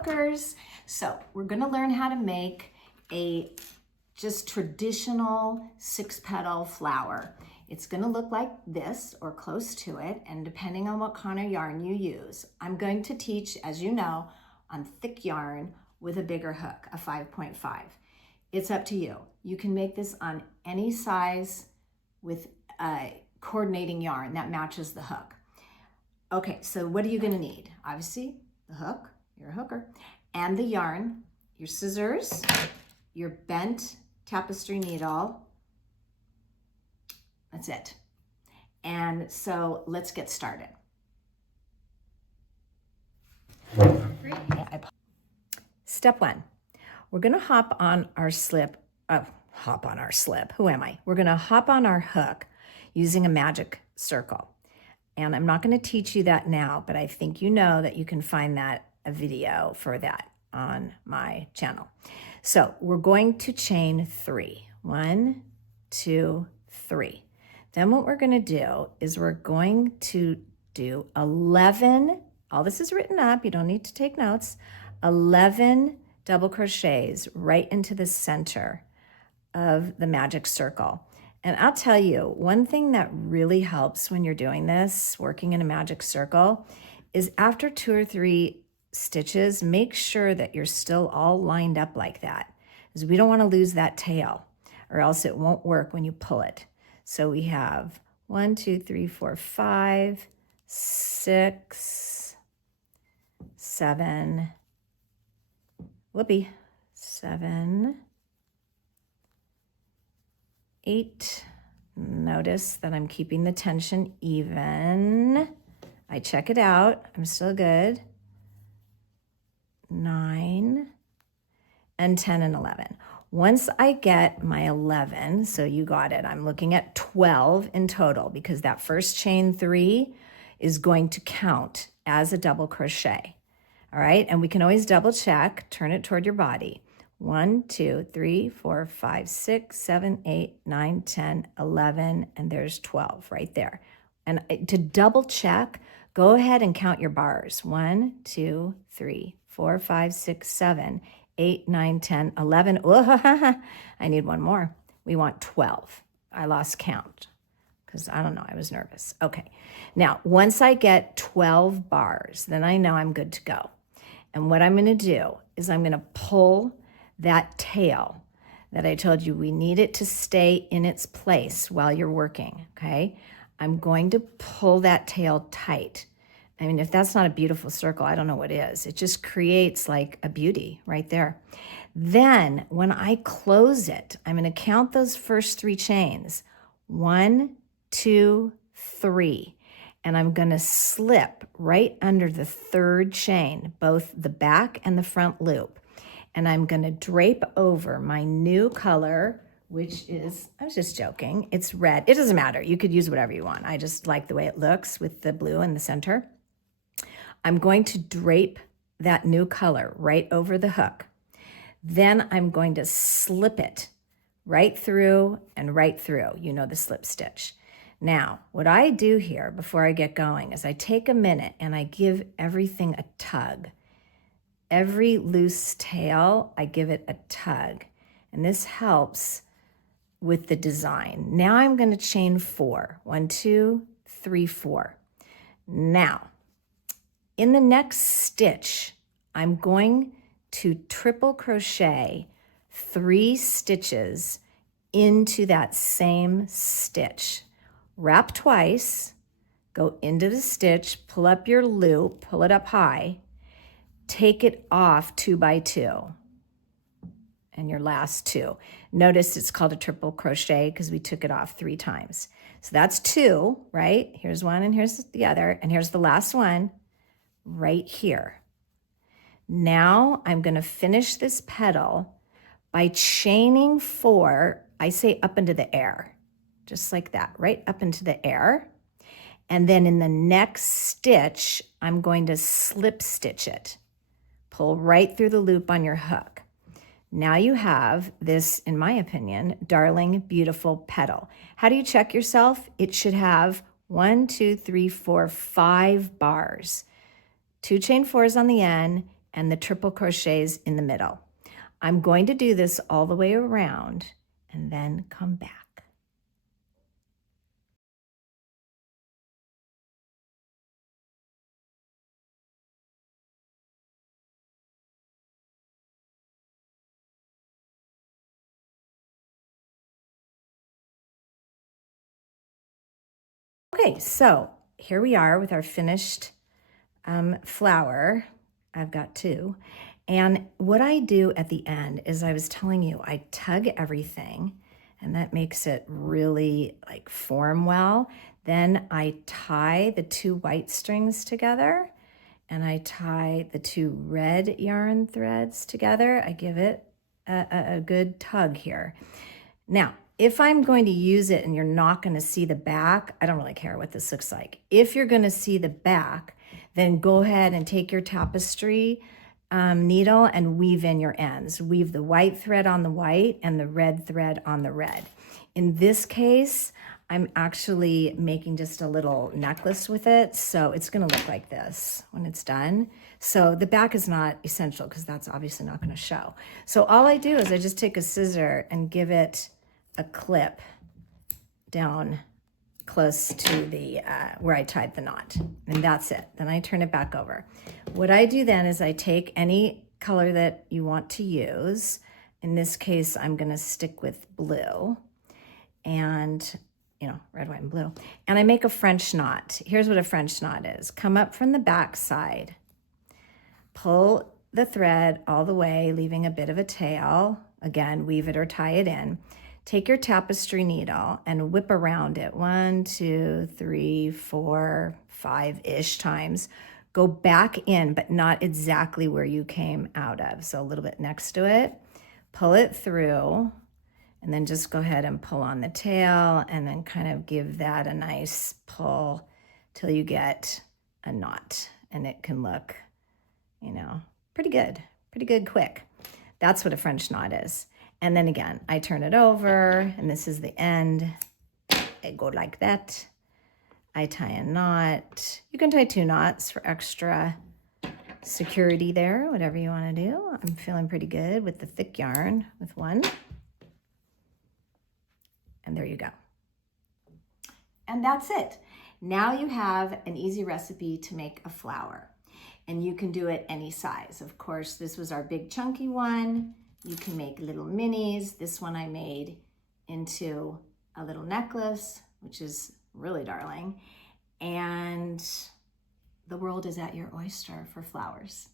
hookers. So we're gonna learn how to make a just traditional 6-petal flower. It's gonna look like this or close to it, and depending on what kind of yarn you use. I'm going to teach, as you know, on thick yarn with a bigger hook, a 5.5. It's up to you. You can make this on any size with coordinating yarn that matches the hook. Okay, so what are you gonna need? Obviously, the hook, you're a hooker, and the yarn, your scissors, your bent tapestry needle. That's it. And so let's get started. Step 1, we're gonna hop on our slip. Who am I? We're gonna hop on our hook using a magic circle. And I'm not gonna teach you that now, but I think you know that you can find a video for that on my channel. So we're going to chain 3. 1, 2, 3. Then what we're gonna do is we're going to do 11, all this is written up, you don't need to take notes, 11 double crochets right into the center of the magic circle. And I'll tell you, one thing that really helps when you're doing this, working in a magic circle, is after 2 or 3 stitches, make sure that you're still all lined up like that, because we don't want to lose that tail, or else it won't work when you pull it. So we have 1, 2, 3, 4, 5, 6, 7, 7, 8. Notice that I'm keeping the tension even. I check it out, I'm still good. 9, and 10 and 11. Once I get my 11, so you got it, I'm looking at 12 in total because that first chain 3 is going to count as a double crochet. All right, and we can always double check, turn it toward your body. 1, 2, 3, 4, 5, 6, 7, 8, 9, 10, 11, and there's 12 right there. And to double check, go ahead and count your bars. 1, 2, 3, 4, 5, 6, 7, 8, 9, 10, 11. Oh, I need one more. We want 12. I lost count because I don't know, I was nervous. Okay, now once I get 12 bars, then I know I'm good to go. And what I'm gonna do is I'm gonna pull that tail that I told you we need it to stay in its place while you're working, okay? I'm going to pull that tail tight. I mean, if that's not a beautiful circle, I don't know what is. It just creates like a beauty right there. Then when I close it, I'm gonna count those first 3 chains. 1, 2, 3. And I'm gonna slip right under the 3rd chain, both the back and the front loop. And I'm gonna drape over my new color, which is, I was just joking, it's red. It doesn't matter, you could use whatever you want. I just like the way it looks with the blue in the center. I'm going to drape that new color right over the hook. Then I'm going to slip it right through and right through, you know, the slip stitch. Now, what I do here before I get going is I take a minute and I give everything a tug. Every loose tail, I give it a tug. And this helps with the design. Now I'm gonna chain 4. 1, 2, 3, 4. Now, in the next stitch, I'm going to triple crochet 3 stitches into that same stitch. Wrap twice, go into the stitch, pull up your loop, pull it up high, take it off 2 by 2, and your last 2. Notice it's called a triple crochet because we took it off 3 times. So that's 2, right? Here's one and here's the other, and here's the last one right here. Now I'm gonna finish this petal by chaining 4, I say up into the air, just like that, right up into the air. And then in the next stitch, I'm going to slip stitch it. Pull right through the loop on your hook. Now you have this, in my opinion, darling, beautiful petal. How do you check yourself? It should have 1, 2, 3, 4, 5 bars. 2 chain 4s on the end and the triple crochets in the middle. I'm going to do this all the way around and then come back. Okay, so here we are with our finished flower. I've got two. And what I do at the end is, I was telling you, I tug everything, and that makes it really like form well. Then I tie the two white strings together, and I tie the two red yarn threads together. I give it a good tug here. Now, if I'm going to use it and you're not going to see the back, I don't really care what this looks like. If you're going to see the back, then go ahead and take your tapestry needle and weave in your ends. Weave the white thread on the white and the red thread on the red. In this case, I'm actually making just a little necklace with it, so it's going to look like this when it's done. So the back is not essential because that's obviously not going to show. So all I do is I just take a scissor and give it a clip down close to the where I tied the knot, and that's it. Then I turn it back over. What I do then is I take any color that you want to use. In this case, I'm going to stick with blue, and red, white, and blue. And I make a French knot. Here's what a French knot is. Come up from the back side, pull the thread all the way, leaving a bit of a tail. Again, weave it or tie it in. Take your tapestry needle and whip around it 1, 2, 3, 4, 5-ish times. Go back in, but not exactly where you came out of. So a little bit next to it. Pull it through, and then just go ahead and pull on the tail, and then kind of give that a nice pull till you get a knot. And it can look, pretty good quick. That's what a French knot is. And then again, I turn it over, and this is the end. I go like that. I tie a knot. You can tie 2 knots for extra security there, whatever you want to do. I'm feeling pretty good with the thick yarn with one. And there you go. And that's it. Now you have an easy recipe to make a flower, and you can do it any size. Of course, this was our big chunky one. You can make little minis. This one I made into a little necklace, which is really darling. And the world is at your oyster for flowers.